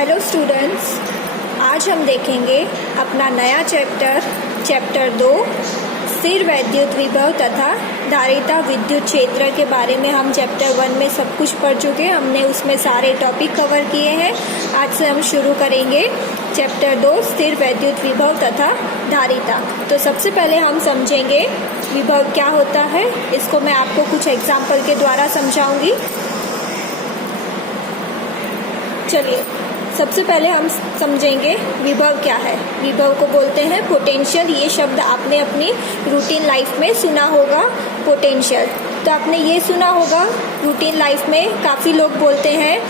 Hello students, आज हम देखेंगे अपना नया चैप्टर 2 स्थिर वैद्युत विभव तथा धारिता विद्युत क्षेत्र के बारे में। हम चैप्टर 1 में सब कुछ पढ़ चुके हैं, हमने उसमें सारे टॉपिक कवर किए हैं। आज से हम शुरू करेंगे चैप्टर 2 स्थिर वैद्युत विभव तथा धारिता। तो सबसे पहले हम समझेंगे विभव क्या होता है। इसको मैं आपको कुछ एग्जाम्पल के द्वारा समझाऊंगी। चलिए, सबसे पहले हम समझेंगे विभव क्या है। विभव को बोलते हैं पोटेंशियल। ये शब्द आपने अपनी रूटीन लाइफ में सुना होगा, पोटेंशियल। तो आपने ये सुना होगा रूटीन लाइफ में काफ़ी लोग बोलते हैं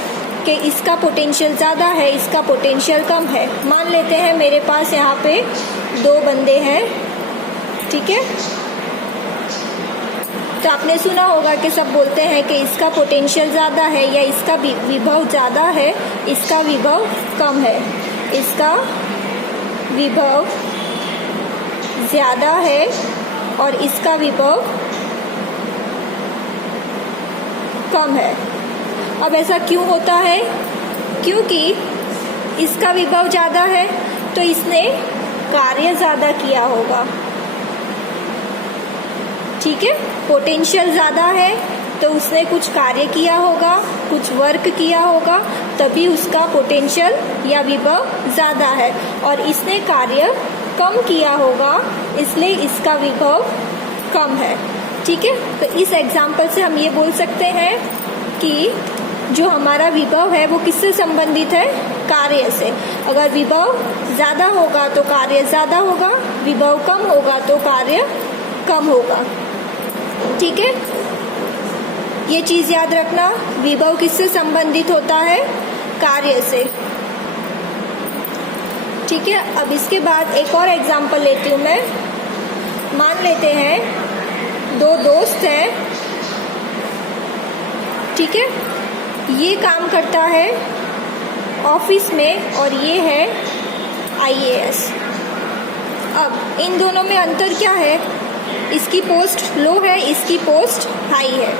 कि इसका पोटेंशियल ज़्यादा है, इसका पोटेंशियल कम है। मान लेते हैं मेरे पास यहाँ पे 2 बंदे हैं, ठीक है। तो आपने सुना होगा कि सब बोलते हैं कि इसका पोटेंशियल ज़्यादा है या इसका विभव ज़्यादा है, इसका विभव कम है, इसका विभव ज़्यादा है और इसका विभव कम है। अब ऐसा क्यों होता है? क्योंकि इसका विभव ज़्यादा है तो इसने कार्य ज़्यादा किया होगा, ठीक है। पोटेंशियल ज़्यादा है तो उसने कुछ कार्य किया होगा, कुछ वर्क किया होगा, तभी उसका पोटेंशियल या विभव ज़्यादा है। और इसने कार्य कम किया होगा, इसलिए इसका विभव कम है, ठीक है। तो इस एग्जाम्पल से हम ये बोल सकते हैं कि जो हमारा विभव है वो किससे संबंधित है? कार्य से। अगर विभव ज़्यादा होगा तो कार्य ज़्यादा होगा, विभव कम होगा तो कार्य कम होगा, ठीक है। ये चीज याद रखना, विभव किससे संबंधित होता है? कार्य से, ठीक है। अब इसके बाद एक और एग्जांपल लेती हूँ मैं। मान लेते हैं 2 दोस्त हैं, ठीक है। ये काम करता है ऑफिस में और ये है IAS। अब इन दोनों में अंतर क्या है? इसकी पोस्ट लो है, इसकी पोस्ट हाई है।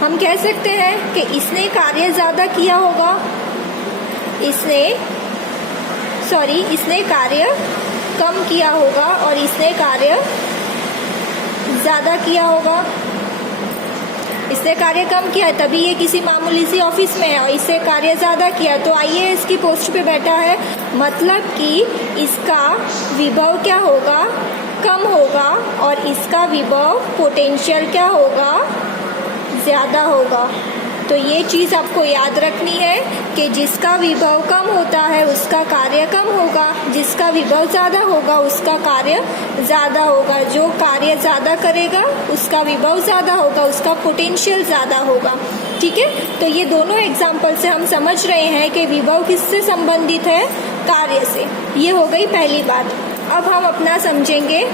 हम कह सकते हैं कि इसने कार्य ज़्यादा किया होगा, इसने कार्य कम किया होगा और इसने कार्य ज़्यादा किया होगा। इसने कार्य कम किया है तभी ये किसी मामूली सी ऑफिस में है, और इससे कार्य ज़्यादा किया तो IAS की पोस्ट पे बैठा है। मतलब कि इसका विभव क्या होगा? कम होगा और इसका विभव पोटेंशियल क्या होगा? ज़्यादा होगा। तो ये चीज़ आपको याद रखनी है कि जिसका विभव कम होता है उसका कार्य कम होगा, जिसका विभव ज़्यादा होगा उसका कार्य ज़्यादा होगा। जो कार्य ज़्यादा करेगा उसका विभव ज़्यादा होगा, उसका पोटेंशियल ज़्यादा होगा, ठीक है। तो ये दोनों एग्जाम्पल से हम समझ रहे हैं कि विभव किससे संबंधित है? कार्य से। ये हो गई पहली बात। अब हम अपना समझेंगे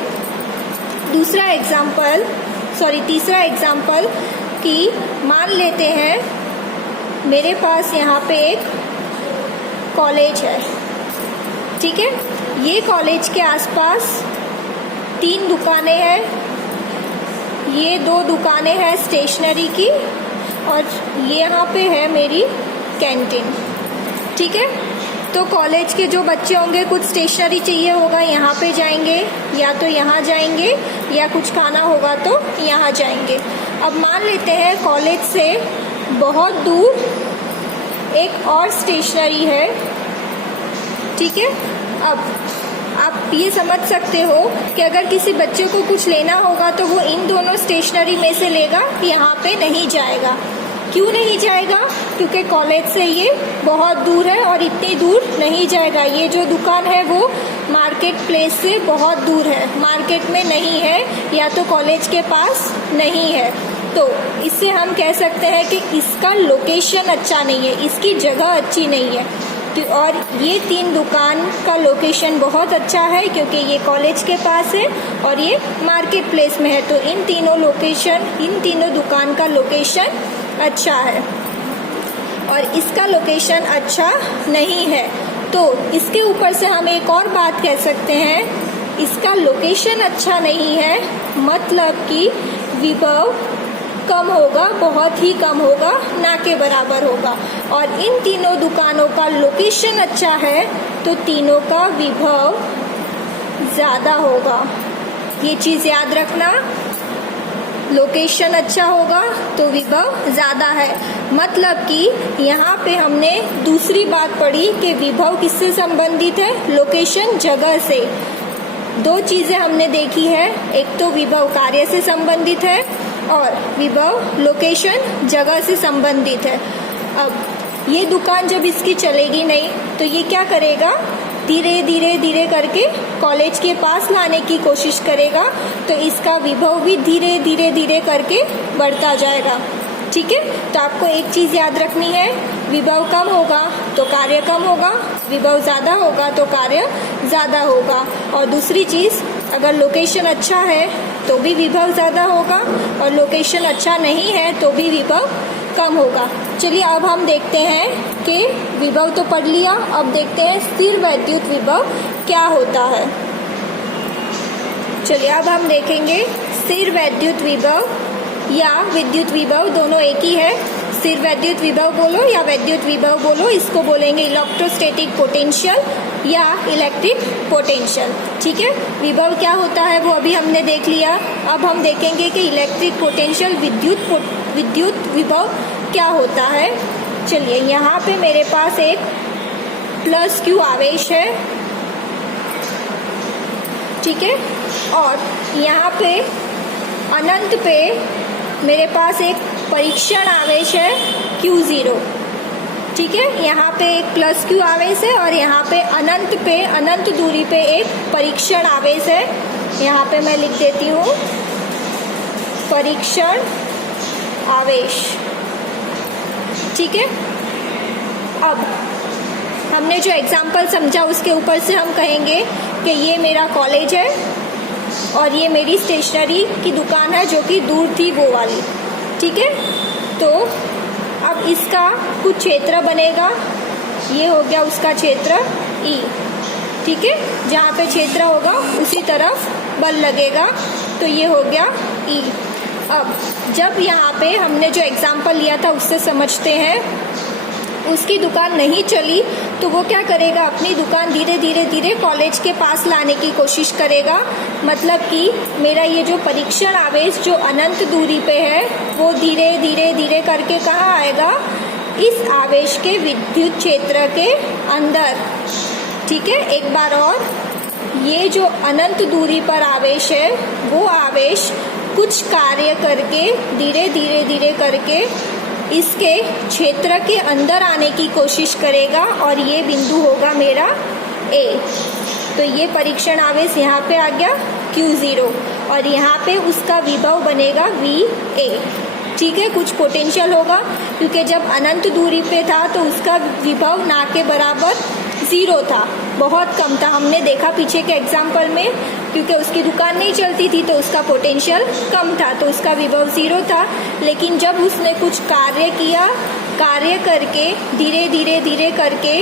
तीसरा एग्जाम्पल कि मान लेते हैं मेरे पास यहाँ पे एक कॉलेज है, ठीक है। ये कॉलेज के आसपास 3 दुकानें हैं। ये 2 दुकानें हैं स्टेशनरी की और ये यहाँ पे है मेरी कैंटीन, ठीक है। तो कॉलेज के जो बच्चे होंगे कुछ स्टेशनरी चाहिए होगा, यहाँ पे जाएंगे, या तो यहाँ जाएंगे, या कुछ खाना होगा तो यहाँ जाएंगे। अब मान लेते हैं कॉलेज से बहुत दूर एक और स्टेशनरी है, ठीक है। अब आप ये समझ सकते हो कि अगर किसी बच्चे को कुछ लेना होगा तो वो इन दोनों स्टेशनरी में से लेगा, यहाँ पे नहीं जाएगा। क्यों नहीं जाएगा? क्योंकि कॉलेज से ये बहुत दूर है और इतनी दूर नहीं जाएगा। ये जो दुकान है वो मार्केट प्लेस से बहुत दूर है, मार्केट में नहीं है या तो कॉलेज के पास नहीं है। तो इससे हम कह सकते हैं कि इसका लोकेशन अच्छा नहीं है, इसकी जगह अच्छी नहीं है। और ये 3 दुकान का लोकेशन बहुत अच्छा है क्योंकि ये कॉलेज के पास है और ये मार्केट प्लेस में है। तो इन तीनों दुकान का लोकेशन अच्छा है और इसका लोकेशन अच्छा नहीं है। तो इसके ऊपर से हम एक और बात कह सकते हैं, इसका लोकेशन अच्छा नहीं है मतलब कि विभव कम होगा, बहुत ही कम होगा, ना के बराबर होगा। और इन तीनों दुकानों का लोकेशन अच्छा है तो तीनों का विभव ज़्यादा होगा। ये चीज़ याद रखना, लोकेशन अच्छा होगा तो विभव ज़्यादा है। मतलब कि यहाँ पे हमने दूसरी बात पढ़ी कि विभव किससे संबंधित है, लोकेशन, जगह से। दो चीज़ें हमने देखी है, एक तो विभव कार्य से संबंधित है और विभव लोकेशन, जगह से संबंधित है। अब ये दुकान जब इसकी चलेगी नहीं तो ये क्या करेगा, धीरे धीरे धीरे करके कॉलेज के पास लाने की कोशिश करेगा, तो इसका विभव भी धीरे धीरे धीरे करके बढ़ता जाएगा। ठीक है, तो आपको एक चीज़ याद रखनी है, विभव कम होगा तो कार्य कम होगा, विभव ज़्यादा होगा तो कार्य ज़्यादा होगा। और दूसरी चीज़, अगर लोकेशन अच्छा है तो भी विभव ज़्यादा होगा और लोकेशन अच्छा नहीं है तो भी विभव कम होगा। चलिए अब हम देखते हैं कि विभव तो पढ़ लिया, अब देखते हैं स्थिर वैद्युत विभव क्या होता है। चलिए अब हम देखेंगे स्थिर वैद्युत विभव या विद्युत विभव, दोनों एक ही है। स्थिर वैद्युत विभव बोलो या वैद्युत विभव बोलो, इसको बोलेंगे इलेक्ट्रोस्टैटिक पोटेंशियल या इलेक्ट्रिक पोटेंशियल। ठीक है, विभव क्या होता है वो अभी हमने देख लिया। अब हम देखेंगे कि इलेक्ट्रिक पोटेंशियल, विद्युत विभव क्या होता है। चलिए यहाँ पे मेरे पास एक प्लस Q आवेश है, ठीक है, और यहाँ पे अनंत पे मेरे पास एक परीक्षण आवेश है Q0। ठीक है, यहाँ पे एक प्लस Q आवेश है और यहाँ पे अनंत दूरी पे एक परीक्षण आवेश है। यहाँ पे मैं लिख देती हूँ परीक्षण आवेश। ठीक है, अब हमने जो एग्जाम्पल समझा उसके ऊपर से हम कहेंगे कि ये मेरा कॉलेज है और ये मेरी स्टेशनरी की दुकान है जो कि दूर थी वो वाली। ठीक है, तो अब इसका कुछ क्षेत्र बनेगा, ये हो गया उसका क्षेत्र E। ठीक है, जहाँ पे क्षेत्र होगा उसी तरफ बल लगेगा, तो ये हो गया E। अब जब यहाँ पे हमने जो एग्जाम्पल लिया था उससे समझते हैं, उसकी दुकान नहीं चली तो वो क्या करेगा, अपनी दुकान धीरे धीरे धीरे कॉलेज के पास लाने की कोशिश करेगा। मतलब कि मेरा ये जो परीक्षण आवेश जो अनंत दूरी पे है वो धीरे धीरे धीरे करके कहाँ आएगा, इस आवेश के विद्युत क्षेत्र के अंदर। ठीक है, एक बार और, ये जो अनंत दूरी पर आवेश है वो आवेश कुछ कार्य करके धीरे धीरे धीरे करके इसके क्षेत्र के अंदर आने की कोशिश करेगा और ये बिंदु होगा मेरा A। तो ये परीक्षण आवेश यहाँ पे आ गया Q0 और यहाँ पे उसका विभव बनेगा VA। ठीक है, कुछ पोटेंशियल होगा क्योंकि जब अनंत दूरी पे था तो उसका विभव ना के बराबर 0 था, बहुत कम था। हमने देखा पीछे के एग्जाम्पल में, क्योंकि उसकी दुकान नहीं चलती थी तो उसका पोटेंशियल कम था, तो उसका विभव 0 था। लेकिन जब उसने कुछ कार्य किया, कार्य करके धीरे धीरे धीरे करके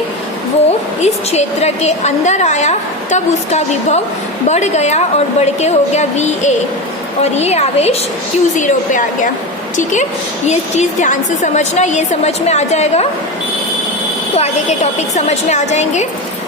वो इस क्षेत्र के अंदर आया, तब उसका विभव बढ़ गया और बढ़ के हो गया VA और ये आवेश Q0 पे आ गया। ठीक है, ये चीज़ ध्यान से समझना, ये समझ में आ जाएगा तो आगे के टॉपिक समझ में आ जाएंगे।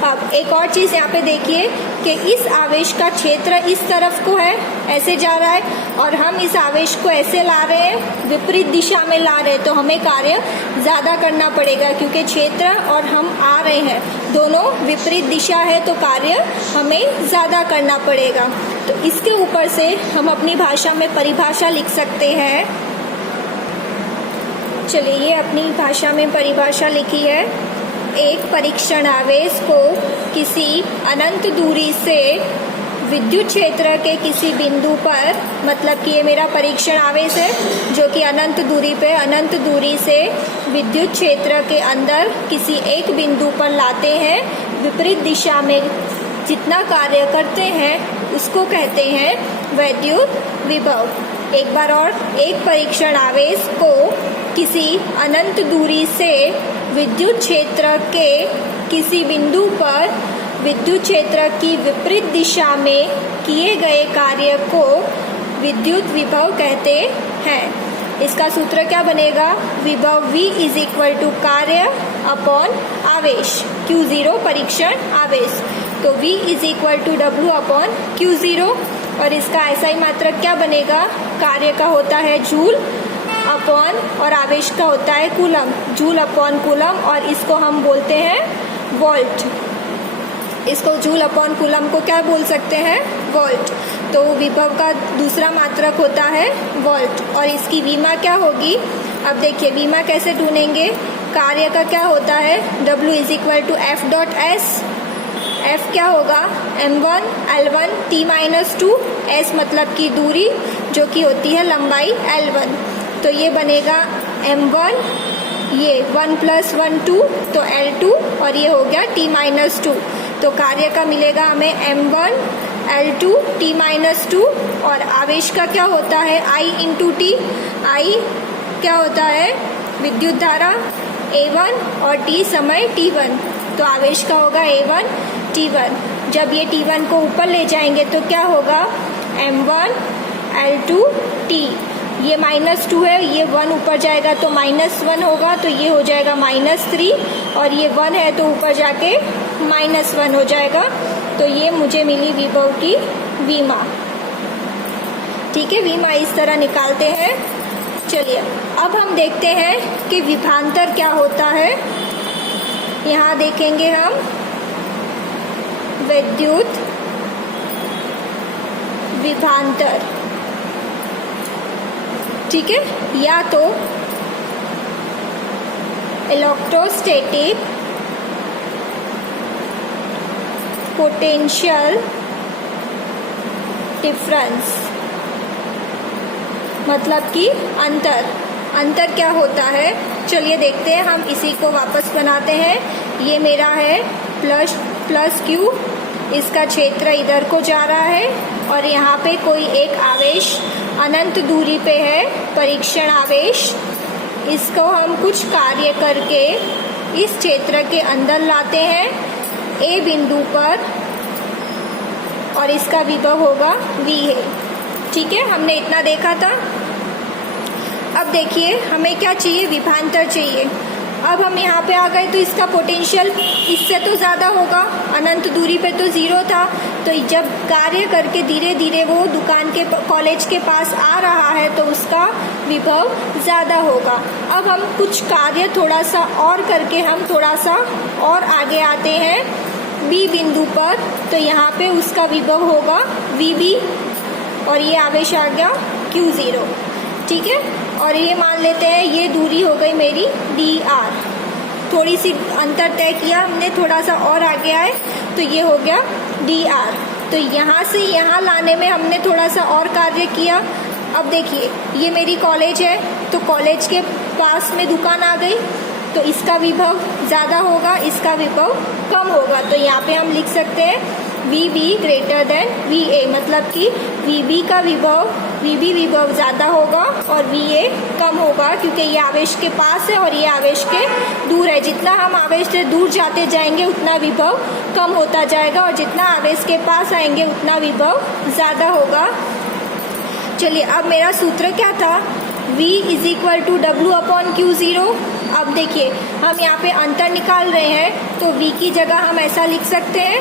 अब एक और चीज़ यहाँ पे देखिए कि इस आवेश का क्षेत्र इस तरफ को है, ऐसे जा रहा है, और हम इस आवेश को ऐसे ला रहे हैं, विपरीत दिशा में ला रहे हैं, तो हमें कार्य ज़्यादा करना पड़ेगा क्योंकि क्षेत्र और हम आ रहे हैं दोनों विपरीत दिशा है, तो कार्य हमें ज़्यादा करना पड़ेगा। तो इसके ऊपर से हम अपनी भाषा में परिभाषा लिख सकते हैं। चलिए, ये अपनी भाषा में परिभाषा लिखी है, एक परीक्षण आवेश को किसी अनंत दूरी से विद्युत क्षेत्र के किसी बिंदु पर, मतलब कि ये मेरा परीक्षण आवेश है जो कि अनंत दूरी से विद्युत क्षेत्र के अंदर किसी एक बिंदु पर लाते हैं, विपरीत दिशा में जितना कार्य करते हैं उसको कहते हैं वैद्युत विभव। एक बार और, एक परीक्षण आवेश को किसी अनंत दूरी से विद्युत क्षेत्र के किसी बिंदु पर विद्युत क्षेत्र की विपरीत दिशा में किए गए कार्य को विद्युत विभव कहते हैं। इसका सूत्र क्या बनेगा, विभव V इज इक्वल टू कार्य अपॉन आवेश Q0 परीक्षण आवेश। तो V is equal to W upon Q0 और इसका ऐसा ही मात्रक क्या बनेगा, कार्य का होता है जूल अपॉन और आवेश का होता है कूलम, जूल अपॉन कूलम और इसको हम बोलते हैं वोल्ट। इसको जूल अपॉन कूलम को क्या बोल सकते हैं, वोल्ट। तो विभव का दूसरा मात्रक होता है वोल्ट और इसकी विमा क्या होगी। अब देखिए विमा कैसे ढूंढेंगे, कार्य का क्या होता है, W is equal to F dot S। F क्या होगा, m1 L1 T-2, S मतलब की दूरी जो कि होती है लंबाई L1। तो ये बनेगा m1, ये 1 + 1 2 तो L2 और ये हो गया T-2। तो कार्य का मिलेगा हमें m1 L2 T-2 और आवेश का क्या होता है I × T। I क्या होता है, विद्युत धारा A1 और T समय T1, तो आवेश का होगा A1 T1। जब ये T1 को ऊपर ले जाएंगे तो क्या होगा, m1 L2 T, ये -2 है, ये 1 ऊपर जाएगा तो -1 होगा, तो ये हो जाएगा -3 और ये 1 है तो ऊपर जाके -1 हो जाएगा। तो ये मुझे मिली विभव की विमा। ठीक है, विमा इस तरह निकालते हैं। चलिए अब हम देखते हैं कि विभवांतर क्या होता है। यहाँ देखेंगे हम विद्युत विभवांतर, ठीक है, या तो इलेक्ट्रोस्टैटिक पोटेंशियल डिफरेंस, मतलब कि अंतर क्या होता है। चलिए देखते हैं, हम इसी को वापस बनाते हैं। ये मेरा है प्लस Q, इसका क्षेत्र इधर को जा रहा है और यहाँ पे कोई एक आवेश अनंत दूरी पे है, परीक्षण आवेश। इसको हम कुछ कार्य करके इस क्षेत्र के अंदर लाते हैं A बिंदु पर और इसका विभव होगा V है। ठीक है, हमने इतना देखा था। अब देखिए हमें क्या चाहिए, विभवांतर चाहिए। अब हम यहाँ पे आ गए तो इसका पोटेंशियल इससे तो ज़्यादा होगा, अनंत दूरी पे तो 0 था। तो जब कार्य करके धीरे धीरे वो दुकान के कॉलेज के पास आ रहा है तो उसका विभव ज़्यादा होगा। अब हम कुछ कार्य थोड़ा सा और करके हम थोड़ा सा और आगे आते हैं B बिंदु पर, तो यहाँ पे उसका विभव होगा VB और ये आवेश आ गया Q0। ठीक है, और ये मान लेते हैं ये दूरी हो गई मेरी dr। थोड़ी सी अंतर तय किया हमने, थोड़ा सा और आगे आए तो ये हो गया dr। तो यहाँ से यहाँ लाने में हमने थोड़ा सा और कार्य किया। अब देखिए ये मेरी कॉलेज है, तो कॉलेज के पास में दुकान आ गई तो इसका विभव ज़्यादा होगा, इसका विभव कम होगा। तो यहाँ पे हम लिख सकते हैं VB ग्रेटर देन VA, मतलब कि VB विभव ज़्यादा होगा और VA कम होगा, क्योंकि ये आवेश के पास है और ये आवेश के दूर है। जितना हम आवेश से दूर जाते जाएंगे उतना विभव कम होता जाएगा और जितना आवेश के पास आएंगे उतना विभव ज़्यादा होगा। चलिए अब मेरा सूत्र क्या था, V is equal to W upon Q0। अब देखिए हम यहाँ पे अंतर निकाल रहे हैं, तो V की जगह हम ऐसा लिख सकते हैं,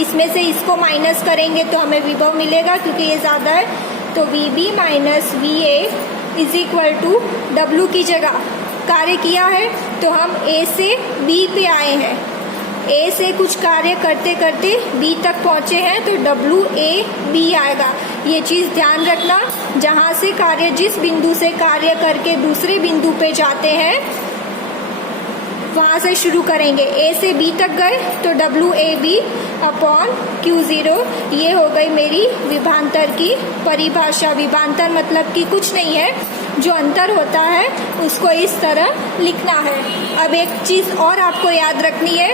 इसमें से इसको माइनस करेंगे तो हमें विभव मिलेगा क्योंकि ये ज़्यादा है। तो VB minus VA is equal to W की जगह कार्य किया है तो हम A से B पे आए हैं, A से कुछ कार्य करते करते B तक पहुँचे हैं तो WAB आएगा। ये चीज़ ध्यान रखना, जहाँ से कार्य, जिस बिंदु से कार्य करके दूसरे बिंदु पे जाते हैं वहाँ से शुरू करेंगे। A से B तक गए तो WAB अपॉन Q0, ये हो गई मेरी विभवांतर की परिभाषा। विभवांतर मतलब कि कुछ नहीं है, जो अंतर होता है उसको इस तरह लिखना है। अब एक चीज़ और आपको याद रखनी है,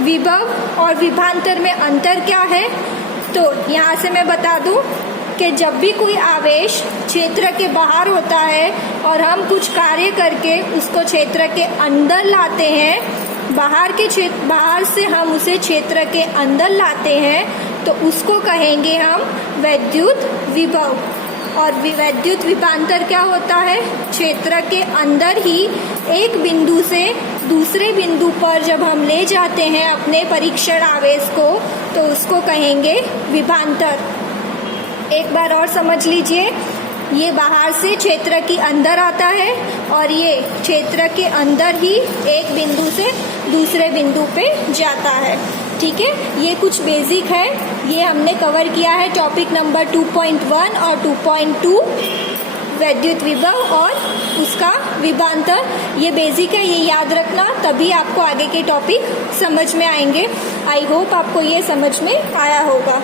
विभव और विभवांतर में अंतर क्या है। तो यहाँ से मैं बता दूं कि जब भी कोई आवेश क्षेत्र के बाहर होता है और हम कुछ कार्य करके उसको क्षेत्र के अंदर लाते हैं, बाहर से हम उसे क्षेत्र के अंदर लाते हैं तो उसको कहेंगे हम विद्युत विभव। और विद्युत विभवांतर क्या होता है? क्षेत्र के अंदर ही एक बिंदु से दूसरे बिंदु पर जब हम ले जाते हैं अपने परीक्षण आवेश को, तो उसको कहेंगे विभवांतर। एक बार और समझ लीजिए, ये बाहर से क्षेत्र के अंदर आता है और ये क्षेत्र के अंदर ही एक बिंदु से दूसरे बिंदु पे जाता है। ठीक है, ये कुछ बेसिक है, ये हमने कवर किया है टॉपिक नंबर 2.1 और 2.2 विद्युत विभव और उसका विभवांतर। ये बेसिक है, ये याद रखना, तभी आपको आगे के टॉपिक समझ में आएंगे। आई होप आपको ये समझ में आया होगा।